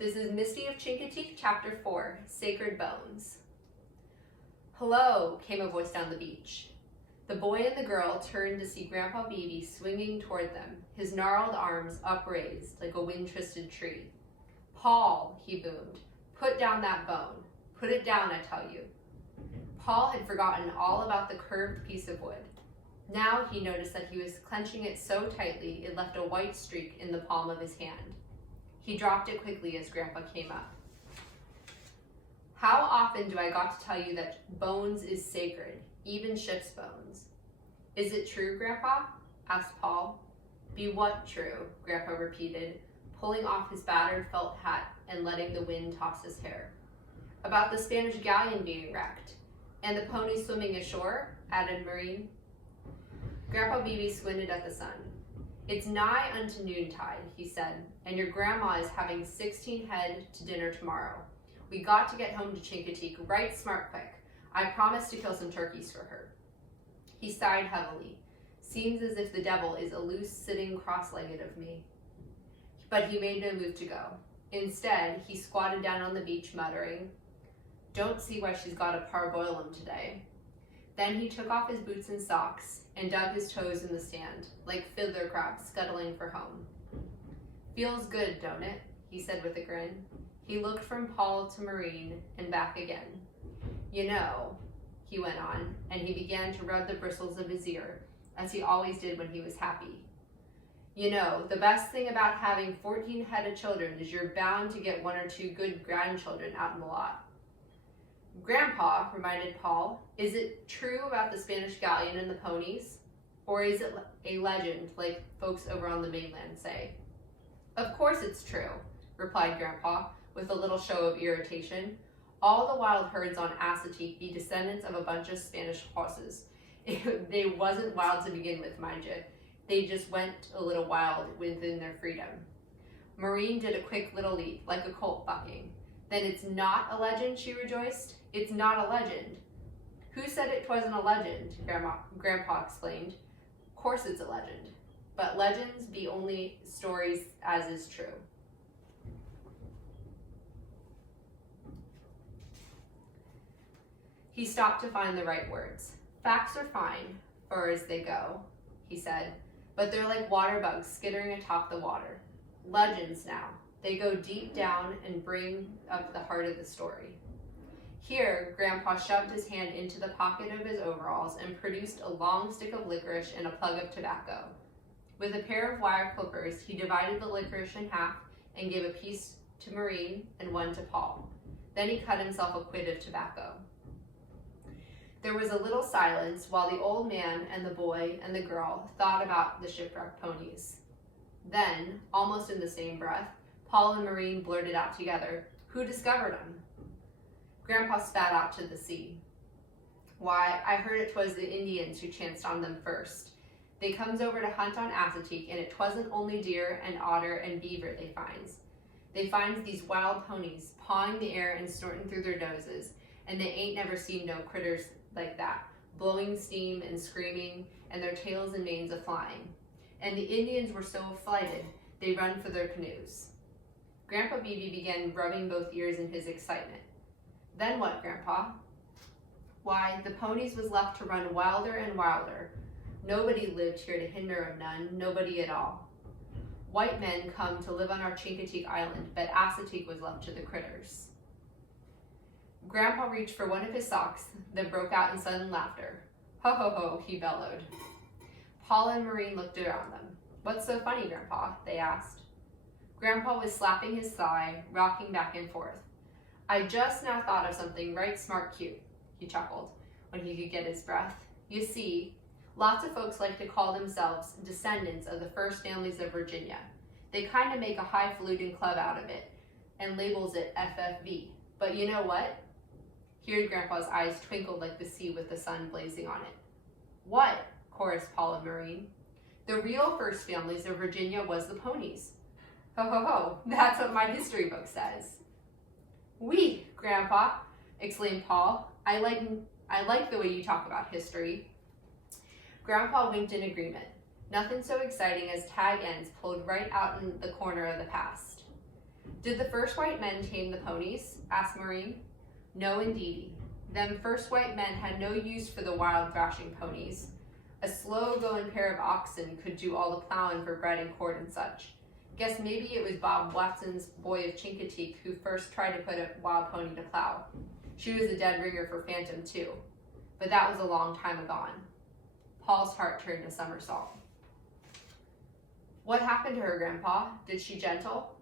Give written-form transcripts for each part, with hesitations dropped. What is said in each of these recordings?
This is Misty of Chincoteague, Chapter 4, Sacred Bones. "Hello," came a voice down the beach. The boy and the girl turned to see Grandpa Beebe swinging toward them, his gnarled arms upraised like a wind-twisted tree. "Paul," he boomed, "put down that bone. Put it down, I tell you." Paul had forgotten all about the curved piece of wood. Now he noticed that he was clenching it so tightly it left a white streak in the palm of his hand. He dropped it quickly as Grandpa came up. "How often do I got to tell you that bones is sacred, even ship's bones?" "Is it true, Grandpa?" asked Paul. "Be what true?" Grandpa repeated, pulling off his battered felt hat and letting the wind toss his hair. "About the Spanish galleon being wrecked, and the ponies swimming ashore," added Marine. Grandpa Beebe squinted at the sun. "It's nigh unto noontide," he said, "and your grandma is having 16 head to dinner tomorrow. We got to get home to Chincoteague right smart quick. I promised to kill some turkeys for her." He sighed heavily. "Seems as if the devil is a loose sitting cross-legged of me." But he made no move to go. Instead, he squatted down on the beach, muttering, "Don't see why she's got to parboil 'em today." Then he took off his boots and socks and dug his toes in the sand, like fiddler crabs scuttling for home. "Feels good, don't it?" he said with a grin. He looked from Paul to Marine and back again. "You know," he went on, and he began to rub the bristles of his ear, as he always did when he was happy. "You know, the best thing about having 14 head of children is you're bound to get one or two good grandchildren out in the lot." "Grandpa," reminded Paul, "is it true about the Spanish galleon and the ponies? Or is it a legend like folks over on the mainland say?" "Of course it's true," replied Grandpa, with a little show of irritation. "All the wild herds on Chincoteague be descendants of a bunch of Spanish horses. They wasn't wild to begin with, mind you. They just went a little wild within their freedom." Marine did a quick little leap, like a colt bucking. "Then it's not a legend," she rejoiced. "It's not a legend." "Who said it wasn't a legend?" Grandpa explained. "Course it's a legend, but legends be only stories as is true." He stopped to find the right words. "Facts are fine, far as they go," he said, "but they're like water bugs skittering atop the water. Legends now, they go deep down and bring up the heart of the story." Here, Grandpa shoved his hand into the pocket of his overalls and produced a long stick of licorice and a plug of tobacco. With a pair of wire clippers, he divided the licorice in half and gave a piece to Marine and one to Paul. Then he cut himself a quid of tobacco. There was a little silence while the old man and the boy and the girl thought about the shipwrecked ponies. Then, almost in the same breath, Paul and Marine blurted out together, "Who discovered them?" Grandpa spat out to the sea. "Why, I heard it 'twas the Indians who chanced on them first. They comes over to hunt on Chincoteague, and it 'twasn't only deer and otter and beaver they finds. They finds these wild ponies pawing the air and snorting through their noses, and they ain't never seen no critters like that, blowing steam and screaming, and their tails and manes a-flying. And the Indians were so affrighted, they run for their canoes." Grandpa Beebe began rubbing both ears in his excitement. "Then what, Grandpa?" "Why, the ponies was left to run wilder and wilder. Nobody lived here to hinder 'em none, nobody at all. White men come to live on our Chincoteague Island, but Chincoteague was left to the critters." Grandpa reached for one of his socks, then broke out in sudden laughter. "Ho, ho, ho," he bellowed. Paul and Marine looked around them. "What's so funny, Grandpa?" they asked. Grandpa was slapping his thigh, rocking back and forth. "I just now thought of something right smart cute," he chuckled, when he could get his breath. "You see, lots of folks like to call themselves descendants of the first families of Virginia. They kind of make a highfalutin club out of it and labels it FFV. But you know what?" Here Grandpa's eyes twinkled like the sea with the sun blazing on it. "What?" chorused Paul and Marine. "The real first families of Virginia was the ponies." "Ho, ho, ho, that's what my history book says." "Oui, Grandpa," exclaimed Paul. I like the way you talk about history." Grandpa winked in agreement. Nothing so exciting as tag ends pulled right out in the corner of the past. Did the first white men tame the ponies? Asked Maureen. No, indeedy. Them first white men had no use for the wild thrashing ponies. A slow-going pair of oxen could do all the plowing for bread and corn and such. Guess maybe it was Bob Watson's boy of Chincoteague who first tried to put a wild pony to plow. She was a dead ringer for Phantom, too. But that was a long time agone. Paul's heart turned a somersault. What happened to her, Grandpa? Did she gentle?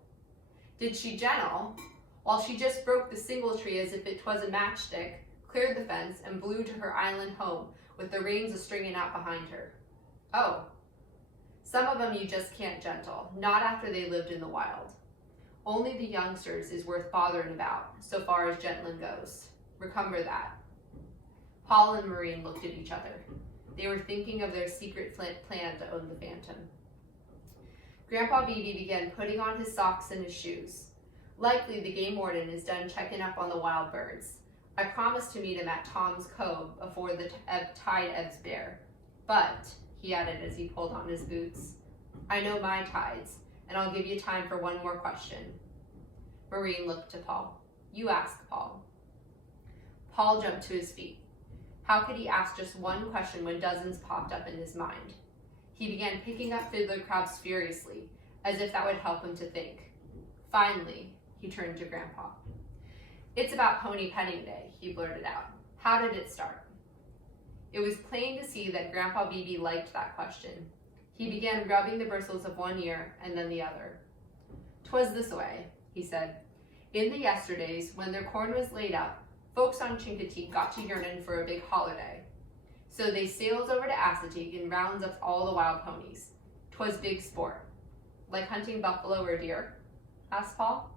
Did she gentle? While she just broke the single tree as if it was a matchstick, cleared the fence, and blew to her island home with the reins a-stringing out behind her. Oh. Some of them you just can't gentle, not after they lived in the wild. Only the youngsters is worth bothering about, so far as gentling goes. Remember that. Paul and Maureen looked at each other. They were thinking of their secret plan to own the Phantom. Grandpa Beebe began putting on his socks and his shoes. Likely the game warden is done checking up on the wild birds. I promised to meet him at Tom's Cove afore the tide ebbs bare. But, he added as he pulled on his boots, I know my tides, and I'll give you time for one more question. Maureen looked to Paul. You ask, Paul. Paul jumped to his feet. How could he ask just one question when dozens popped up in his mind? He began picking up fiddler crabs furiously, as if that would help him to think. Finally, he turned to Grandpa. It's about Pony Penning Day, he blurted out. How did it start? It was plain to see that Grandpa Beebe liked that question. He began rubbing the bristles of one ear and then the other. 'Twas this way, he said. In the yesterdays, when their corn was laid up, folks on Chincoteague got to yearnin' for a big holiday. So they sails over to Assateague and rounds up all the wild ponies. 'Twas big sport. Like hunting buffalo or deer? Asked Paul.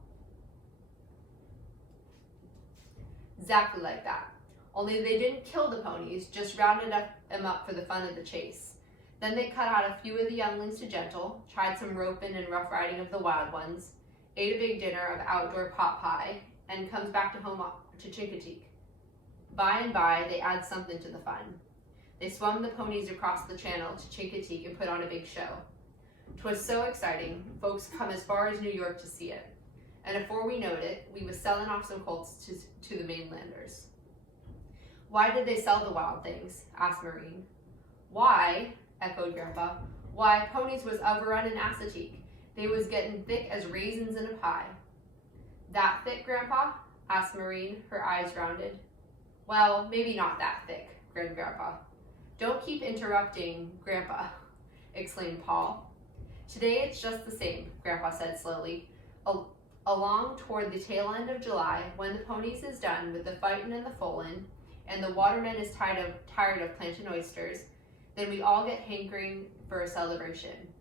Exactly like that. Only they didn't kill the ponies, just rounded them up for the fun of the chase. Then they cut out a few of the younglings to gentle, tried some roping and rough riding of the wild ones, ate a big dinner of outdoor pot pie, and comes back to home to Chincoteague. By and by, they add something to the fun. They swum the ponies across the channel to Chincoteague and put on a big show. 'Twas so exciting, folks come as far as New York to see it. And afore we knowed it, we was selling off some colts to the mainlanders. Why did they sell the wild things? Asked Maureen. Why, echoed Grandpa. Why, ponies was overrun in Assateague. They was getting thick as raisins in a pie. That thick, Grandpa? Asked Maureen, her eyes rounded. Well, maybe not that thick, grinned Grandpa. Don't keep interrupting, Grandpa, exclaimed Paul. Today it's just the same, Grandpa said slowly. Along toward the tail end of July, when the ponies is done with the fightin' and the foalin', and the watermen is tired of planting oysters, then we all get hankering for a celebration.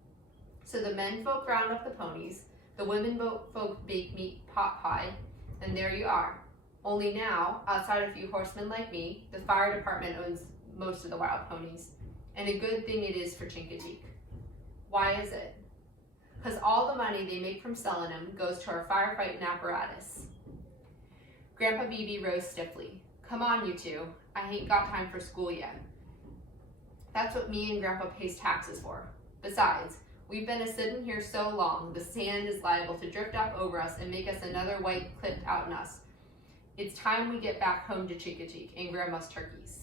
So the men folk round up the ponies, the women folk bake meat pot pie, and there you are. Only now, outside a few horsemen like me, the fire department owns most of the wild ponies, and a good thing it is for Chincoteague. Why is it? 'Cause all the money they make from selling them goes to our firefighting apparatus. Grandpa Beebe rose stiffly. Come on, you two. I ain't got time for school yet. That's what me and Grandpa pays taxes for. Besides, we've been a-sitting here so long, the sand is liable to drift up over us and make us another white clipped out'n us. It's time we get back home to Chincoteague and Grandma's turkeys.